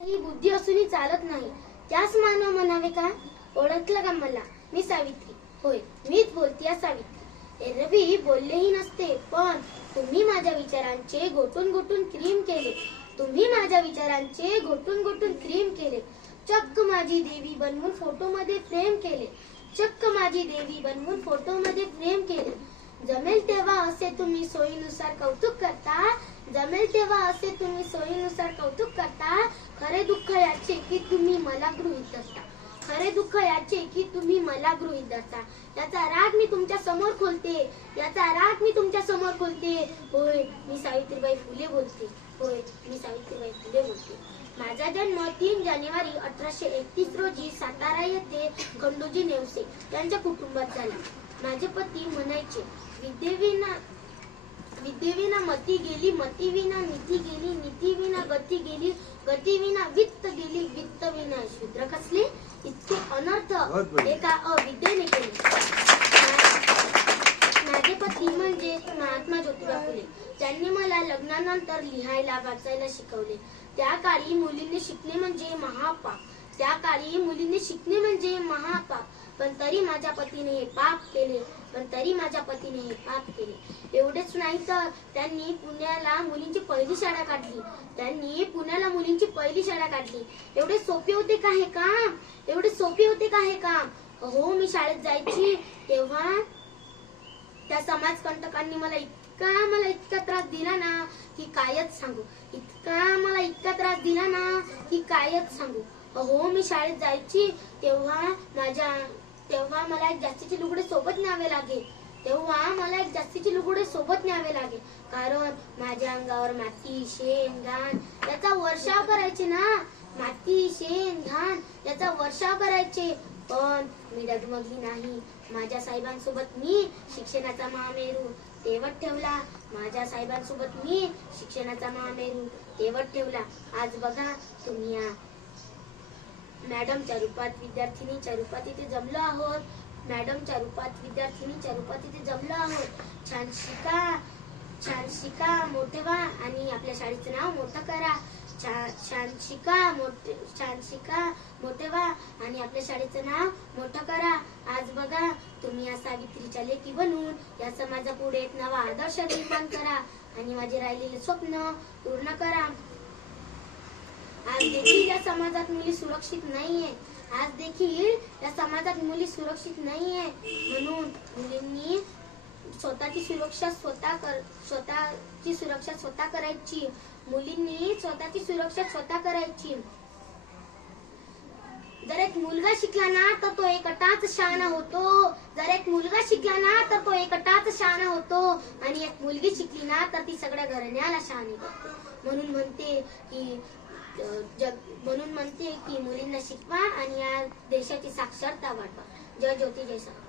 ही बुद्धी असूनही चालत नाही, त्यास मानव म्हणावे का? ओळखलं का मला? मी सावित्री. होय, मीच बोलतीये सावित्री. एरवी बोललेही नसते, पण तुम्ही माझ्या विचारांचे घोटून घोटून क्रीम केले. तुम्ही माझ्या विचारांचे घोटून घोटून क्रीम केले. चक्क माझी देवी बनवून फोटोमध्ये फ्रेम केले. चक्क माझी देवी बनवून फोटोमध्ये फ्रेम केले. जमेल तेव्हा असे तुम्ही सोयीनुसार कौतुक करता. जमेल तेव्हा असे तुम्ही सोयीनुसार कौतुक करता. खरे दुःख याचे की तुम्ही मला गृहीत धरता. खरे दुःख याचे की तुम्ही मला गृहीत धरता. याचा राग मी तुमच्या समोर खोलते. याचा राग मी तुमच्या समोर खोलते. होय, मी सावित्रीबाई फुले बोलते. होय, मी सावित्रीबाई फुले बोलते. माझा जन्म 3 जानेवारी 1831 रोजी सातारा येथे खंडोजी नेवसे यांच्या कुटुंबात झाला. माझे पती म्हणायचे, विद्येविना मती गेली, मतीविना नीती गेली, नीतीविना गती गेली, गतीविना वित्त गेली, वित्तविना शूद्र कसले. इतके अनर्थ एका अविद्येने केले. माझे पती म्हणजे महात्मा ज्योतिबा फुले. त्यांनी मला लग्नानंतर लिहायला वाचायला शिकवले. त्या काळी मुलींनी शिकणे म्हणजे महापाप. त्या काळी मुलींनी शिकणे म्हणजे महापाप. पण तरी माझ्या पतीने हे पाप केले. पण तरी माझ्या पतीने हे पाप केले. एवढेच नाही तर त्यांनी पुण्याला मुलींची पहिली शाळा काढली. त्यांनी पुण्याला मुलींची पहिली शाळा काढली. एवढे सोपे होते का हे काम? एवढे सोपे होते का हे काम? हो, मी शाळेत जायची तेव्हा त्या समाजकंटकांनी मला इतका त्रास दिला ना की कायच सांगू. इतका त्रास दिला ना की कायच सांगू. हो, मी शाळेत जायची तेव्हा मला एक जास्तीचे लुगडे सोबत न्यावे लागे. कारण माझ्या अंगावर माती, शेण, घाण याचा वर्षाव करायचे ना. माती, शेण, घाण याचा वर्षाव करायचे. पण मी डगमगली नाही. माझ्या साहेबांसोबत मी शिक्षणाचा महामेरू तेवत ठेवला. माझ्या साहेबांसोबत मी शिक्षणाचा महामेरू तेवत ठेवला. आज बघा, तुम्ही या मॅडमच्या रूपात, विद्यार्थिनीच्या रूपात इथे जमलो आहोत. मॅडमच्या रूपात, विद्यार्थिनीच्या रूपात इथे जमलो आहोत. छान शिका, मोठे व्हा आणि आपल्या शाळेचं नाव मोठं करा. छान शिका, मोठे व्हा आणि आपल्या शाळेचं नाव मोठं करा. आज बघा, तुम्ही या सावित्रीच्या लेकी बनून या समाजापुढे एक नवा आदर्श निर्माण करा आणि माझे राहिलेले स्वप्न पूर्ण करा. आज देखील या समाजात मुली सुरक्षित नाहीये. म्हणून मुलींनी स्वतःची सुरक्षा स्वतः करायची. मुलींनी स्वतःची सुरक्षा स्वतः करायची. जर एक मुलगा शिकला ना तर तो एकटाच शहाणा होतो. आणि एक मुलगी शिकली ना तर ती सगळ्या घराण्याला शहाणी करते. म्हणून म्हणते की मुलींना शिकवा आणि या देशाची साक्षरता वाढवा. जय ज्योती जय सावित्री.